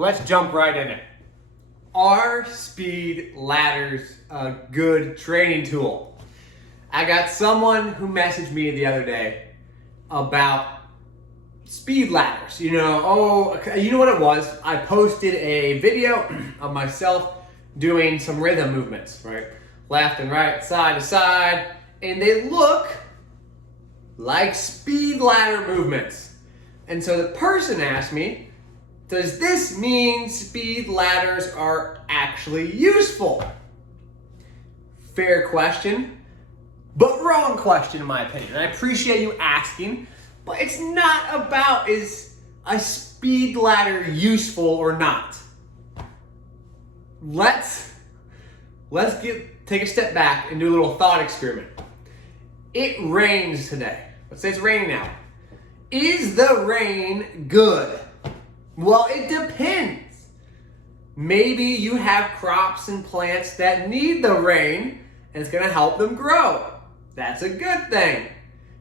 let's jump right in it. Are speed ladders a good training tool? I got someone who messaged me the other day about speed ladders. You know what it was? I posted a video of myself doing some rhythm movements, right? Left and right, side to side, and they look like speed ladder movements. And so the person asked me, does this mean speed ladders are actually useful? Fair question, but wrong question in my opinion. I appreciate you asking, but it's not about is a speed ladder useful or not. Let's take a step back and do a little thought experiment. It rains today. Let's say it's raining now. Is the rain good? Well, it depends. Maybe you have crops and plants that need the rain and it's going to help them grow. That's a good thing.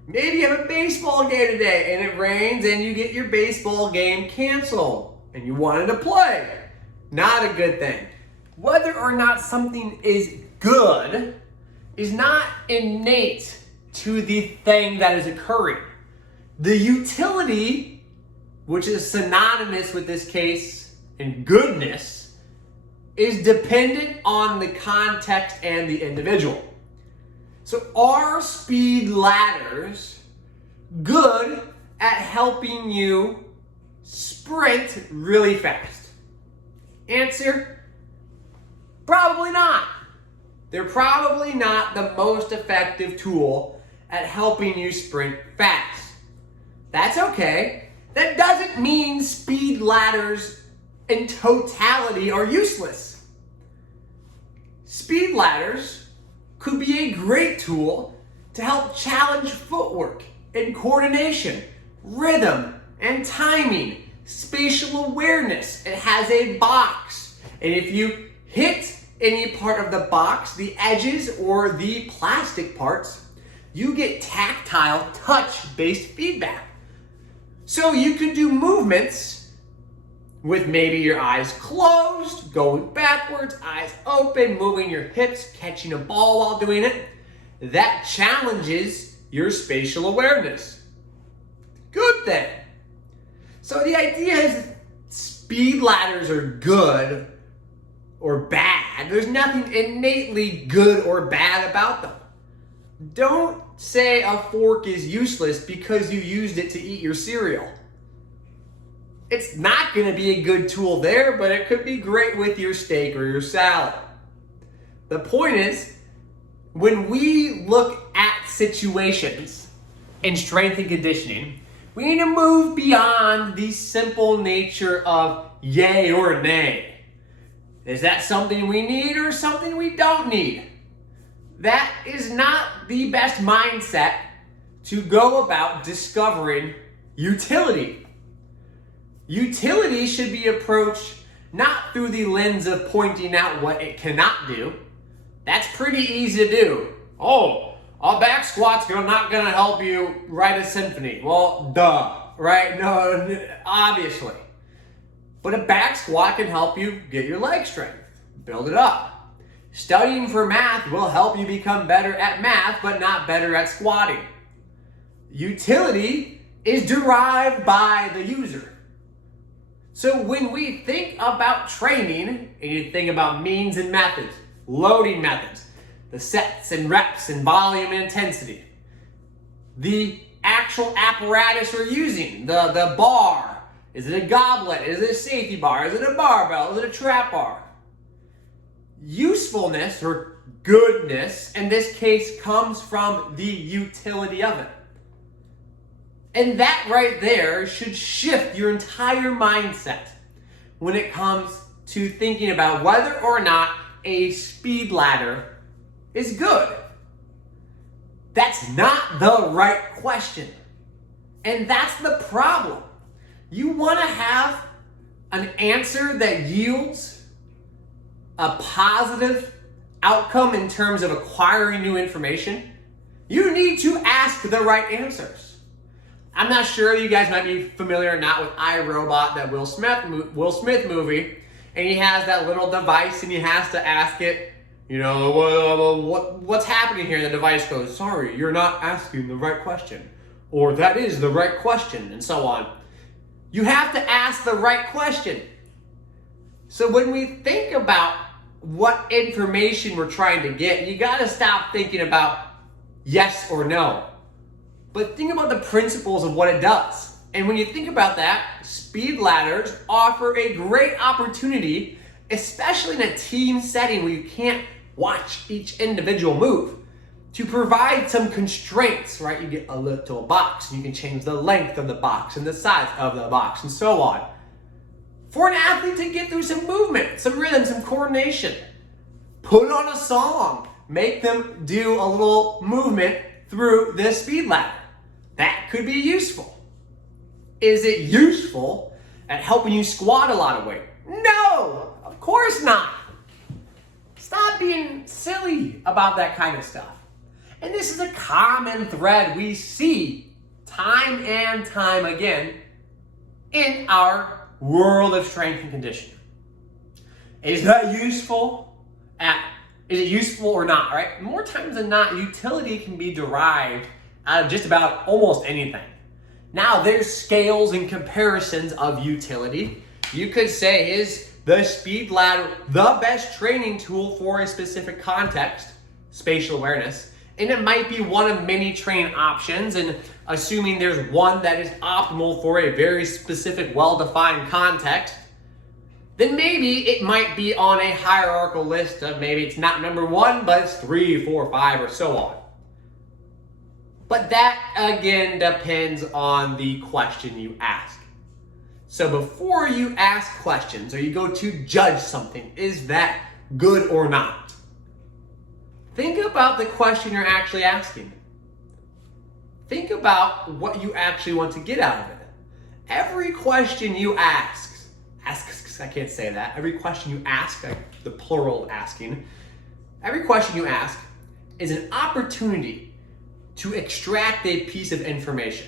Maybe you have a baseball game today and it rains and you get your baseball game canceled and you wanted to play. Not a good thing. Whether or not something is good is not innate to the thing that is occurring. The utility, which is synonymous with this case in goodness, is dependent on the context and the individual. So are speed ladders good at helping you sprint really fast? Answer, probably not. They're probably not the most effective tool at helping you sprint fast. That's okay. That doesn't mean speed ladders in totality are useless. Speed ladders could be a great tool to help challenge footwork and coordination, rhythm and timing, spatial awareness. It has a box, and if you hit any part of the box, the edges or the plastic parts, you get tactile, touch-based feedback. So you could do movements with maybe your eyes closed, going backwards, eyes open, moving your hips, catching a ball while doing it. That challenges your spatial awareness. Good thing. So the idea is speed ladders are good or bad. There's nothing innately good or bad about them. Don't say a fork is useless because you used it to eat your cereal. It's not going to be a good tool there, but it could be great with your steak or your salad. The point is, when we look at situations in strength and conditioning, we need to move beyond the simple nature of yay or nay. Is that something we need or something we don't need? That is not the best mindset to go about discovering utility. Utility should be approached not through the lens of pointing out what it cannot do. That's pretty easy to do. Oh, a back squat's not gonna help you write a symphony. Well, duh, right? No, obviously. But a back squat can help you get your leg strength, build it up. Studying for math will help you become better at math, but not better at squatting. Utility is derived by the user. So when we think about training, and you think about means and methods, loading methods, the sets and reps and volume and intensity, the actual apparatus we're using, the bar, is it a goblet, is it a safety bar, is it a barbell, is it a trap bar? Usefulness or goodness in this case comes from the utility of it. And that right there should shift your entire mindset when it comes to thinking about whether or not a speed ladder is good. That's not the right question. And that's the problem. You want to have an answer that yields a positive outcome in terms of acquiring new information. You need to ask the right answers. I'm not sure, you guys might be familiar or not with iRobot, that Will Smith movie, and he has that little device and he has to ask it, what's happening here? And the device goes, sorry, you're not asking the right question. Or that is the right question, and so on. You have to ask the right question. So when we think about what information we're trying to get, you gotta stop thinking about yes or no. But think about the principles of what it does. And when you think about that, speed ladders offer a great opportunity, especially in a team setting where you can't watch each individual move, to provide some constraints, right? You get a little box, and you can change the length of the box and the size of the box and so on. For an athlete to get through some movement, some rhythm, some coordination, put on a song, make them do a little movement through this speed ladder. That could be useful. Is it useful at helping you squat a lot of weight? No, of course not. Stop being silly about that kind of stuff. And this is a common thread we see time and time again in our world of strength and conditioning. Is that useful? Is it useful or not, right? More times than not, utility can be derived out of just about almost anything. Now, there's scales and comparisons of utility. You could say, is the speed ladder the best training tool for a specific context, spatial awareness? And it might be one of many training options, and assuming there's one that is optimal for a very specific, well-defined context, then maybe it might be on a hierarchical list of maybe it's not number 1, but it's 3, 4, 5, or so on. But that, again, depends on the question you ask. So before you ask questions or you go to judge something, is that good or not? Think about the question you're actually asking. Think about what you actually want to get out of it. Every question you ask, I can't say that. Every question you ask, like the plural asking, every question you ask is an opportunity to extract a piece of information.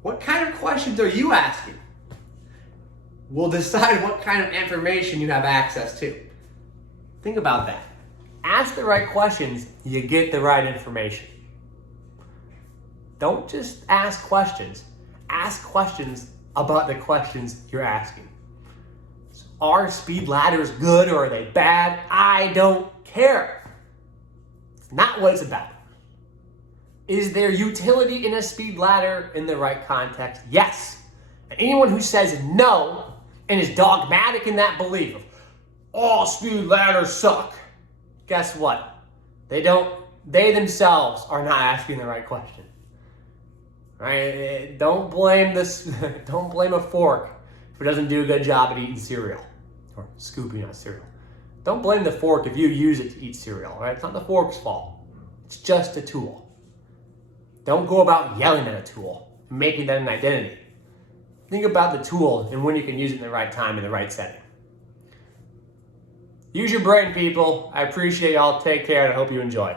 What kind of questions are you asking? Will decide what kind of information you have access to. Think about that. Ask the right questions, you get the right information. Don't just ask questions. Ask questions about the questions you're asking. So are speed ladders good or are they bad? I don't care. It's not what it's about. Is there utility in a speed ladder in the right context? Yes. And anyone who says no and is dogmatic in that belief of all speed ladders suck, guess what? They themselves are not asking the right question. Right? Don't blame a fork if it doesn't do a good job at eating cereal or scooping on cereal. Don't blame the fork if you use it to eat cereal, right? It's not the fork's fault. It's just a tool. Don't go about yelling at a tool and making that an identity. Think about the tool and when you can use it in the right time, in the right setting. Use your brain, people. I appreciate y'all. Take care, and I hope you enjoyed.